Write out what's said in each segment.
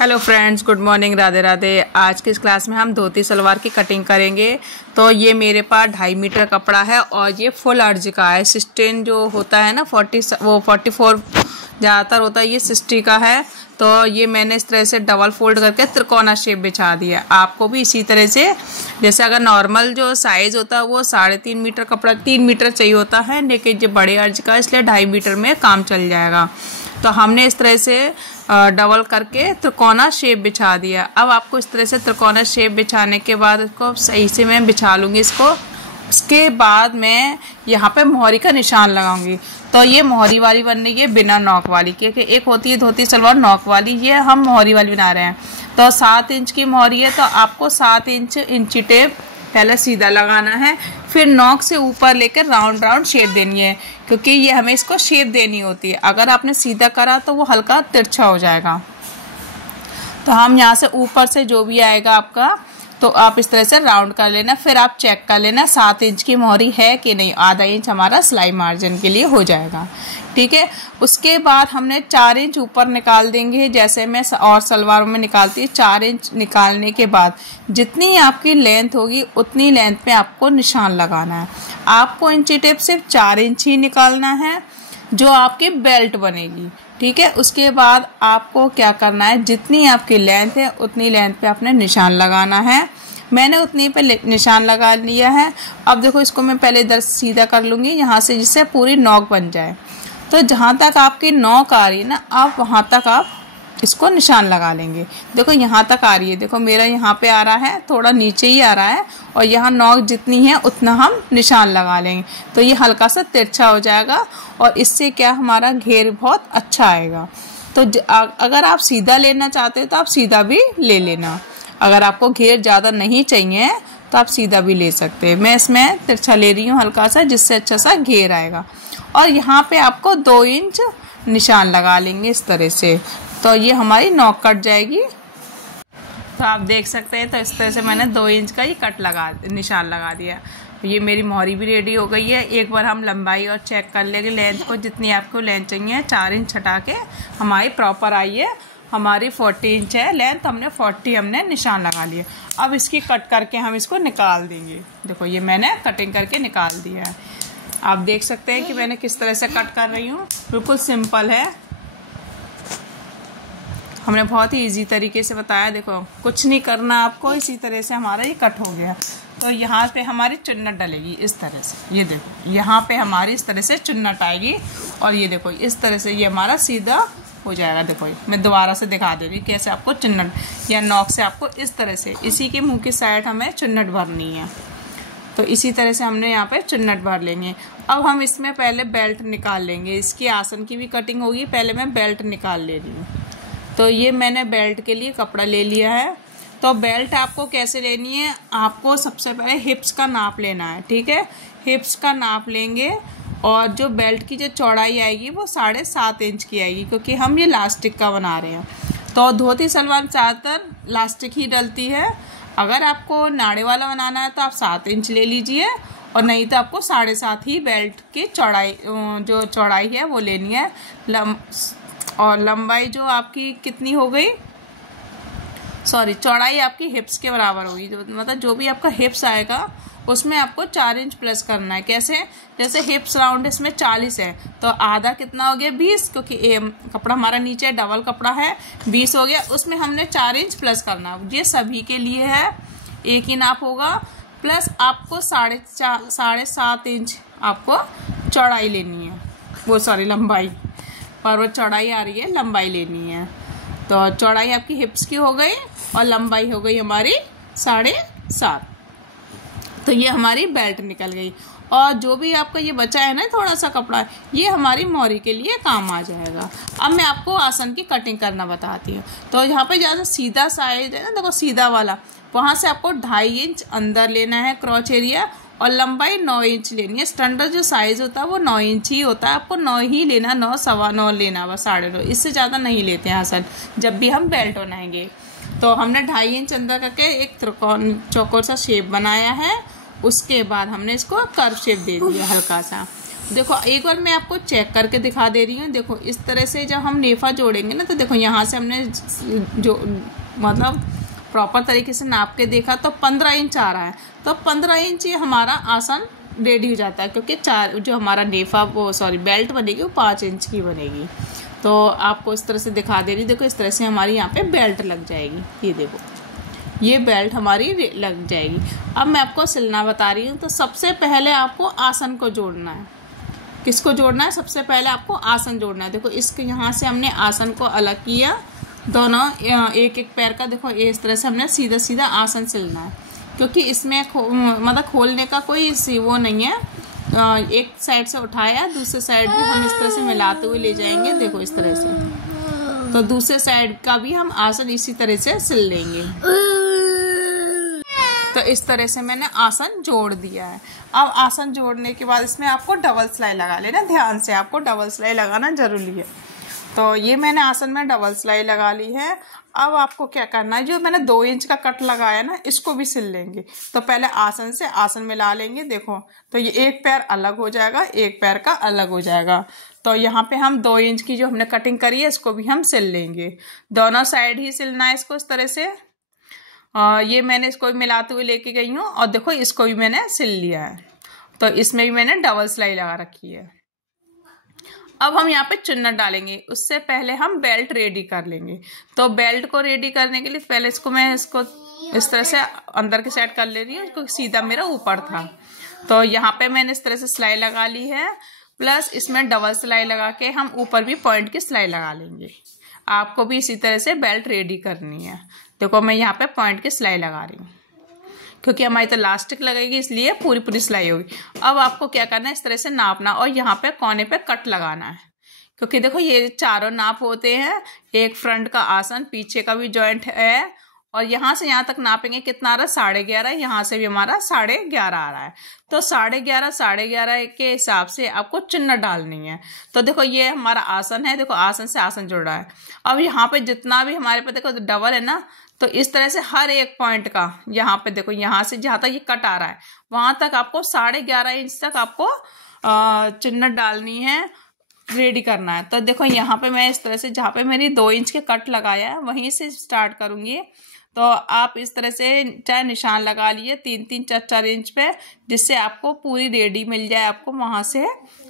Hello friends, good morning, Radhe Radhe. आज की इस क्लास में हम धोती सलवार की कटिंग करेंगे। तो ये मेरे पास 2.5 मीटर कपड़ा है और ये फुल अर्ज का है। 16 जो होता है ना 44 ज़्यादातर होता है, ये 60 का है। तो ये मैंने इस तरह से डबल फोल्ड करके त्रिकोना शेप बिछा दिया। आपको भी इसी तरह से, जैसे अगर नॉर्मल जो साइज़ होता है वो 3.5 मीटर कपड़ा 3 मीटर चाहिए होता है, लेकिन जो बड़े अर्ज का इसलिए 2.5 मीटर में काम चल जाएगा। तो हमने इस तरह से डबल करके त्रिकोना शेप बिछा दिया। अब आपको इस तरह से त्रिकोना शेप बिछाने के बाद इसको सही से मैं बिछा लूँगी इसको। उसके बाद मैं यहाँ पे मोहरी का निशान लगाऊंगी। तो ये मोहरी वाली बनने की बिना नॉक वाली, क्योंकि एक होती है धोती सलवार नॉक वाली, ये हम मोहरी वाली बना रहे हैं। तो 7 इंच की मोहरी है, तो आपको 7 इंच इंची टेप पहले सीधा लगाना है, फिर नॉक से ऊपर लेकर राउंड राउंड शेप देनी है, क्योंकि ये हमें इसको शेप देनी होती है। अगर आपने सीधा करा तो वो हल्का तिरछा हो जाएगा। तो हम यहाँ से ऊपर से जो भी आएगा आपका, तो आप इस तरह से राउंड कर लेना। फिर आप चेक कर लेना 7 इंच की मोहरी है कि नहीं। आधा इंच हमारा सिलाई मार्जिन के लिए हो जाएगा, ठीक है। उसके बाद हमने 4 इंच ऊपर निकाल देंगे, जैसे मैं और सलवार में निकालती हूँ। 4 इंच निकालने के बाद जितनी आपकी लेंथ होगी उतनी लेंथ पे आपको निशान लगाना है। आपको इंची टेप सिर्फ 4 इंच ही निकालना है, जो आपकी बेल्ट बनेगी, ठीक है। उसके बाद आपको क्या करना है, जितनी आपकी लेंथ है उतनी लेंथ पे आपने निशान लगाना है। मैंने उतनी पे निशान लगा लिया है। अब देखो, इसको मैं पहले इधर सीधा कर लूँगी यहाँ से, जिससे पूरी नॉक बन जाए। तो जहाँ तक आपकी नॉक आ रही है ना, आप वहाँ तक आप इसको निशान लगा लेंगे। देखो यहाँ तक आ रही है, देखो मेरा यहाँ पे आ रहा है, थोड़ा नीचे ही आ रहा है, और यहाँ नॉक जितनी है उतना हम निशान लगा लेंगे। तो ये हल्का सा तिरछा हो जाएगा और इससे क्या हमारा घेर बहुत अच्छा आएगा। तो अगर आप सीधा लेना चाहते हो तो आप सीधा भी ले लेना। अगर आपको घेर ज़्यादा नहीं चाहिए तो आप सीधा भी ले सकते हैं। मैं इसमें तिरछा ले रही हूँ हल्का सा, जिससे अच्छा सा घेर आएगा। और यहाँ पे आपको 2 इंच निशान लगा लेंगे इस तरह से, तो ये हमारी नॉक कट जाएगी। तो आप देख सकते हैं, तो इस तरह से मैंने 2 इंच का ही निशान लगा दिया। ये मेरी मोहरी भी रेडी हो गई है। एक बार हम लंबाई और चेक कर लेंगे लेंथ को, जितनी आपको लेंथ चाहिए। 4 इंच हटा के हमारी प्रॉपर आई है। हमारी 40 इंच है लेंथ, हमने 40 हमने निशान लगा लिया। अब इसकी कट करके हम इसको निकाल देंगे। देखो ये मैंने कटिंग करके निकाल दिया है। आप देख सकते हैं कि मैंने किस तरह से कट कर रही हूँ। बिल्कुल सिंपल है, हमने बहुत ही इजी तरीके से बताया। देखो कुछ नहीं करना आपको, इसी तरह से हमारा ये कट हो गया। तो यहाँ पे हमारी चुन्नट डलेगी इस तरह से। ये देखो यहाँ पे हमारी इस तरह से चुन्नट आएगी, और ये देखो इस तरह से ये हमारा सीधा हो जाएगा। देखो मैं दोबारा से दिखा दे रही हूँ कैसे आपको चुन्नट या नॉक से आपको इस तरह से, इसी के मुँह की साइड हमें चुन्नट भरनी है। तो इसी तरह से हमने यहाँ पे चुन्नट भर लेंगे। अब हम इसमें पहले बेल्ट निकाल लेंगे। इसकी आसन की भी कटिंग होगी, पहले मैं बेल्ट निकाल ले रही हूँ। तो ये मैंने बेल्ट के लिए कपड़ा ले लिया है। तो बेल्ट आपको कैसे लेनी है, आपको सबसे पहले हिप्स का नाप लेना है, ठीक है। हिप्स का नाप लेंगे, और जो बेल्ट की जो चौड़ाई आएगी वो 7.5 इंच की आएगी, क्योंकि हम ये लास्टिक का बना रहे हैं। तो धोती सलवार ज़्यादातर लास्टिक ही डलती है। अगर आपको नाड़े वाला बनाना है तो आप 7 इंच ले लीजिए, और नहीं तो आपको 7.5 ही बेल्ट की चौड़ाई, जो चौड़ाई है वो लेनी है। और लंबाई जो आपकी कितनी हो गई, सॉरी, चौड़ाई आपकी हिप्स के बराबर होगी। जो मतलब जो भी आपका हिप्स आएगा उसमें आपको 4 इंच प्लस करना है। कैसे, जैसे हिप्स राउंड इसमें 40 है, तो आधा कितना हो गया 20, क्योंकि कपड़ा हमारा नीचे डबल कपड़ा है, 20 हो गया। उसमें हमने 4 इंच प्लस करना। ये सभी के लिए है, एक ही नाप होगा। प्लस आपको 7.5 इंच आपको चौड़ाई लेनी है, वो सॉरी लंबाई, पर वो चौड़ाई आ रही है, लंबाई लेनी है। तो चौड़ाई आपकी हिप्स की हो गई और लंबाई हो गई हमारी 7.5। तो ये हमारी बेल्ट निकल गई। और जो भी आपका ये बचा है ना थोड़ा सा कपड़ा, ये हमारी मोहरी के लिए काम आ जाएगा। अब मैं आपको आसन की कटिंग करना बताती हूँ। तो यहाँ पे ज़्यादा सीधा साइज है ना, देखो सीधा वाला, वहाँ से आपको 2.5 इंच अंदर लेना है क्रॉच एरिया, और लंबाई 9 इंच लेनी है। स्टैंडर्ड जो साइज़ होता है वो 9 इंच ही होता है। आपको 9 ही लेना, 9 सवा 9 लेना, बस 9.5, इससे ज़्यादा नहीं लेते हैं आसन जब भी हम बेल्ट बनाएंगे। तो हमने 2.5 इंच अंदर करके एक त्रिकोण चौकोर सा शेप बनाया है। उसके बाद हमने इसको कर्व शेप दे दिया हल्का सा। देखो एक बार मैं आपको चेक करके दिखा दे रही हूँ। देखो इस तरह से जब हम नेफा जोड़ेंगे ना, तो देखो यहाँ से हमने जो मतलब प्रॉपर तरीके से नाप के देखा तो 15 इंच आ रहा है। तो 15 इंच ये हमारा आसन रेडी हो जाता है, क्योंकि चार जो हमारा नेफा बेल्ट बनेगी वो 5 इंच की बनेगी। तो आपको इस तरह से दिखा दे रही, देखो इस तरह से हमारी यहाँ पे बेल्ट लग जाएगी। ये देखो ये बेल्ट हमारी लग जाएगी। अब मैं आपको सिलना बता रही हूँ। तो सबसे पहले आपको आसन को जोड़ना है। किसको जोड़ना है? सबसे पहले आपको आसन जोड़ना है। देखो इसके यहाँ से हमने आसन को अलग किया, दोनों एक एक पैर का। देखो इस तरह से हमने सीधा सीधा आसन सिलना है, क्योंकि इसमें मतलब खोलने का कोई वो नहीं है। एक साइड से उठाया, दूसरे साइड भी हम इस तरह से मिलाते हुए ले जाएंगे। देखो इस तरह से। तो दूसरे साइड का भी हम आसन इसी तरह से सिल लेंगे। तो इस तरह से मैंने आसन जोड़ दिया है। अब आसन जोड़ने के बाद इसमें आपको डबल सिलाई लगा लेना। ध्यान से आपको डबल सिलाई लगाना जरूरी है। तो ये मैंने आसन में डबल सिलाई लगा ली है। अब आपको क्या करना है, जो मैंने 2 इंच का कट लगाया ना, इसको भी सिल लेंगे। तो पहले आसन से आसन मिला लेंगे। देखो तो ये एक पैर अलग हो जाएगा, एक पैर का अलग हो जाएगा। तो यहाँ पे हम 2 इंच की जो हमने कटिंग करी है इसको भी हम सिल लेंगे। दोनों साइड ही सिलना है इसको इस तरह से। ये मैंने इसको भी मिलाते हुए लेके गई हूँ, और देखो इसको भी मैंने सिल लिया है। तो इसमें भी मैंने डबल सिलाई लगा रखी है। अब हम यहाँ पे चुन्नट डालेंगे, उससे पहले हम बेल्ट रेडी कर लेंगे। तो बेल्ट को रेडी करने के लिए पहले मैं इसको इस तरह से अंदर की साइड कर ले रही हूँ, क्योंकि सीधा मेरा ऊपर था। तो यहाँ पे मैंने इस तरह से सिलाई लगा ली है, प्लस इसमें डबल सिलाई लगा के हम ऊपर भी पॉइंट की सिलाई लगा लेंगे। आपको भी इसी तरह से बेल्ट रेडी करनी है। देखो मैं यहाँ पे पॉइंट की सिलाई लगा रही हूँ, क्योंकि हमारी तो इलास्टिक लगेगी, इसलिए पूरी पूरी सिलाई होगी। अब आपको क्या करना है, इस तरह से नापना और यहाँ पे कोने पे कट लगाना है, क्योंकि देखो ये चारों नाप होते हैं। एक फ्रंट का आसन, पीछे का भी जॉइंट है, और यहाँ से यहाँ तक नापेंगे कितना आ रहा है, 11.5। यहाँ से भी हमारा 11.5 आ रहा है। तो 11.5 के हिसाब से आपको चुन्नट डालनी है। तो देखो ये हमारा आसन है, देखो आसन से आसन जुड़ रहा है। अब यहाँ पे जितना भी हमारे पे देखो डबल है ना, तो इस तरह से हर एक पॉइंट का यहाँ पे देखो, यहाँ से जहाँ तक ये कट आ रहा है वहां तक आपको 11.5 इंच तक आपको चुन्नट डालनी है, रेडी करना है। तो देखो यहाँ पे मैं इस तरह से जहाँ पे मेरी 2 इंच के कट लगाया है वहीं से स्टार्ट करूंगी। तो आप इस तरह से चाहे निशान लगा लिए 3-3, 4-4 इंच पे, जिससे आपको पूरी रेडी मिल जाए आपको वहां से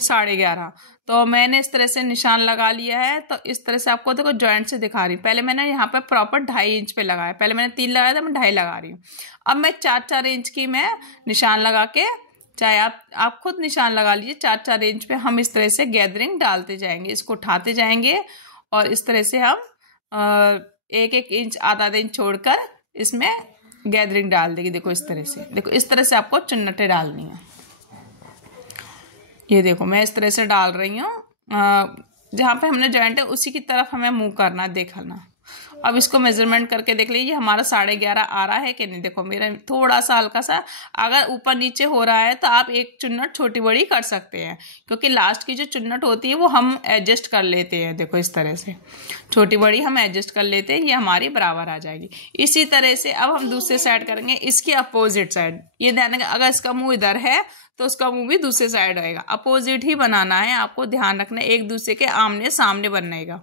11.5। तो मैंने इस तरह से निशान लगा लिया है। तो इस तरह से आपको देखो जॉइंट से दिखा रही हूँ। पहले मैंने यहाँ पे प्रॉपर 2.5 इंच पे लगाया, पहले मैंने 3 लगाया था, मैं 2.5 लगा रही हूँ। अब मैं 4-4 इंच की मैं निशान लगा के, चाहे आप खुद निशान लगा लीजिए, 4-4 इंच पे हम इस तरह से गैदरिंग डालते जाएंगे, इसको उठाते जाएंगे, और इस तरह से हम 1-1 इंच, आधा इंच छोड़कर इसमें गैदरिंग डाल देंगे। देखो इस तरह से, देखो इस तरह से आपको चुन्नटें डालनी है। ये देखो मैं इस तरह से डाल रही हूँ, जहाँ पे हमने जॉइंट है उसी की तरफ हमें मूव करना है, देखना। अब इसको मेजरमेंट करके देख लीजिए हमारा 11.5 आ रहा है कि नहीं। देखो मेरा थोड़ा सा हल्का सा अगर ऊपर नीचे हो रहा है तो आप एक चुन्नट छोटी बड़ी कर सकते हैं, क्योंकि लास्ट की जो चुन्नट होती है वो हम एडजस्ट कर लेते हैं। देखो इस तरह से छोटी बड़ी हम एडजस्ट कर लेते हैं, ये हमारी बराबर आ जाएगी। इसी तरह से अब हम दूसरे साइड करेंगे, इसकी अपोजिट साइड। ये ध्यान रखें, अगर इसका मुंह इधर है तो उसका मुंह भी दूसरे साइड आएगा। अपोजिट ही बनाना है, आपको ध्यान रखना है, एक दूसरे के आमने सामने बननेगा,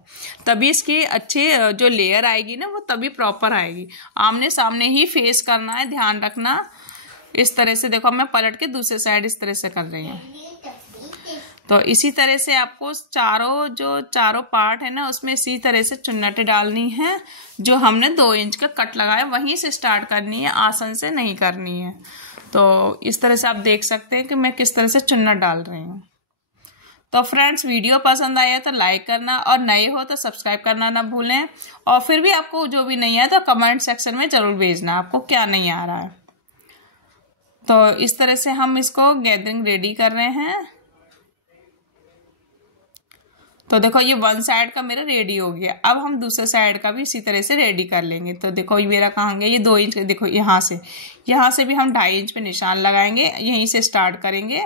तभी इसकी अच्छी जो लेयर आएगी ना वो तभी प्रॉपर आएगी। आमने सामने ही फेस करना है, ध्यान रखना। इस तरह से देखो मैं पलट के दूसरे साइड इस तरह से कर रही हूँ। तो इसी तरह से आपको चारों पार्ट है ना उसमें इसी तरह से चुन्नटें डालनी है। जो हमने 2 इंच का कट लगाया वहीं से स्टार्ट करनी है, आसन से नहीं करनी है। तो इस तरह से आप देख सकते हैं कि मैं किस तरह से चुन्नट डाल रही हूँ। तो फ्रेंड्स वीडियो पसंद आया तो लाइक करना, और नए हो तो सब्सक्राइब करना ना भूलें। और फिर भी आपको जो भी नहीं है तो कमेंट सेक्शन में जरूर भेजना आपको क्या नहीं आ रहा है। तो इस तरह से हम इसको गैदरिंग रेडी कर रहे हैं। तो देखो ये 1 साइड का मेरा रेडी हो गया। अब हम दूसरे साइड का भी इसी तरह से रेडी कर लेंगे। तो देखो ये मेरा कहाँ गया, ये 2 इंच, देखो यहाँ से भी हम 2.5 इंच पे निशान लगाएंगे, यहीं से स्टार्ट करेंगे।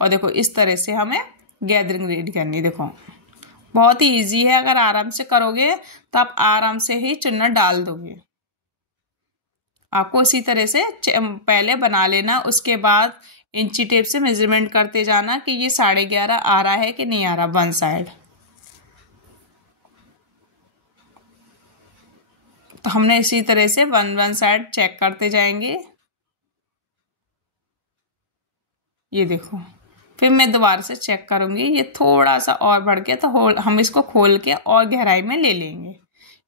और देखो इस तरह से हमें गैदरिंग रेडी करनी है। देखो बहुत ही इजी है, अगर आराम से करोगे तो आप आराम से ही चुन्नट डाल दोगे। आपको इसी तरह से पहले बना लेना, उसके बाद इंची टेप से मेजरमेंट करते जाना कि ये 11.5 आ रहा है कि नहीं आ रहा वन साइड। तो हमने इसी तरह से वन साइड चेक करते जाएंगे। ये देखो, फिर मैं दोबारा से चेक करूंगी, ये थोड़ा सा और बढ़ गया तो हम इसको खोल के और गहराई में ले लेंगे।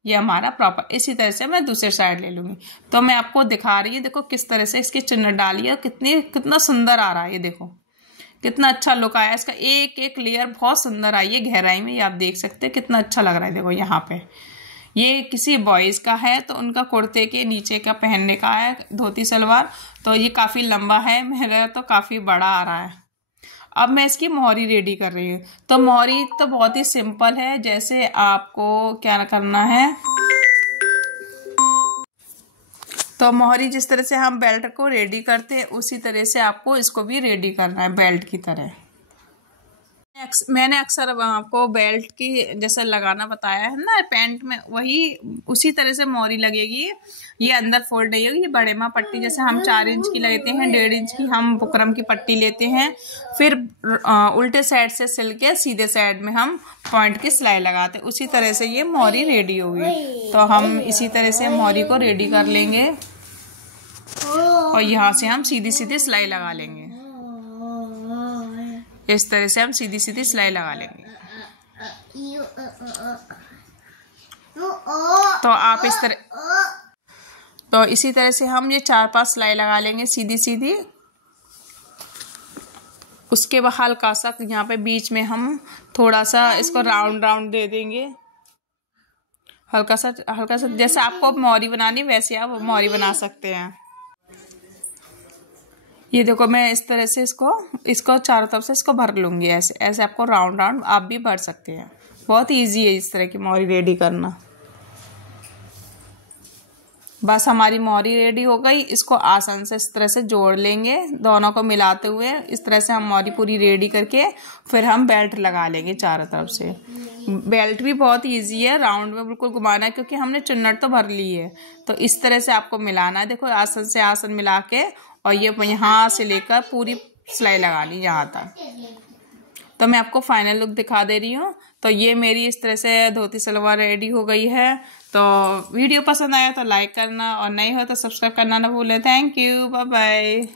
ये हमारा प्रॉपर। इसी तरह से मैं दूसरे साइड ले लूंगी। तो मैं आपको दिखा रही हूँ, देखो किस तरह से इसकी चुन्नट डाली है, कितना सुंदर आ रहा है। ये देखो कितना अच्छा लुक आया इसका, एक एक लेयर बहुत सुंदर आई है गहराई में। ये आप देख सकते हैं कितना अच्छा लग रहा है। देखो यहाँ पे ये किसी बॉयज का है तो उनका कुर्ते के नीचे का पहनने का है धोती सलवार। तो ये काफी लंबा है, मेरा तो काफी बड़ा आ रहा है। अब मैं इसकी मोहरी रेडी कर रही हूँ। तो मोहरी तो बहुत ही सिंपल है, जैसे आपको क्या करना है, तो मोहरी जिस तरह से हम बेल्ट को रेडी करते हैं उसी तरह से आपको इसको भी रेडी करना है बेल्ट की तरह। मैंने अक्सर आपको बेल्ट की जैसे लगाना बताया है ना पैंट में, वही उसी तरह से मोहरी लगेगी। ये अंदर फोल्ड नहीं होगी, ये बड़े माँ पट्टी जैसे हम 4 इंच की लेते हैं, 1.5 इंच की हम बुकरम की पट्टी लेते हैं, फिर उल्टे साइड से सिल के सीधे साइड में हम पॉइंट की सिलाई लगाते हैं। उसी तरह से ये मोहरी रेडी होगी। तो हम इसी तरह से मोहरी को रेडी कर लेंगे और यहाँ से हम सीधी सीधी सिलाई लगा लेंगे। इस तरह से हम सीधी सीधी सिलाई लगा लेंगे। तो आप इस तरह, तो इसी तरह से हम ये 4-5 सिलाई लगा लेंगे सीधी सीधी। उसके बाद हल्का सा यहाँ पे बीच में हम थोड़ा सा इसको राउंड राउंड दे देंगे, हल्का सा जैसे आपको मोहरी बनानी वैसे आप मोहरी बना सकते हैं। ये देखो मैं इस तरह से इसको चारों तरफ से इसको भर लूंगी। ऐसे ऐसे आपको राउंड राउंड आप भी भर सकते हैं। बहुत इजी है इस तरह की मोहरी रेडी करना। बस हमारी मोहरी रेडी हो गई। इसको आसान से इस तरह से जोड़ लेंगे, दोनों को मिलाते हुए इस तरह से हम मोहरी पूरी रेडी करके फिर हम बेल्ट लगा लेंगे चारों तरफ से। बेल्ट भी बहुत इजी है, राउंड में बिल्कुल घुमाना है क्योंकि हमने चुन्नट तो भर ली है। तो इस तरह से आपको मिलाना है। देखो आसन से आसन मिला के और ये यहाँ से लेकर पूरी सिलाई लगा ली यहाँ तक। तो मैं आपको फाइनल लुक दिखा दे रही हूँ। तो ये मेरी इस तरह से धोती सलवार रेडी हो गई है। तो वीडियो पसंद आया तो लाइक करना और नहीं हो तो सब्सक्राइब करना ना भूलें। Thank you, bye bye.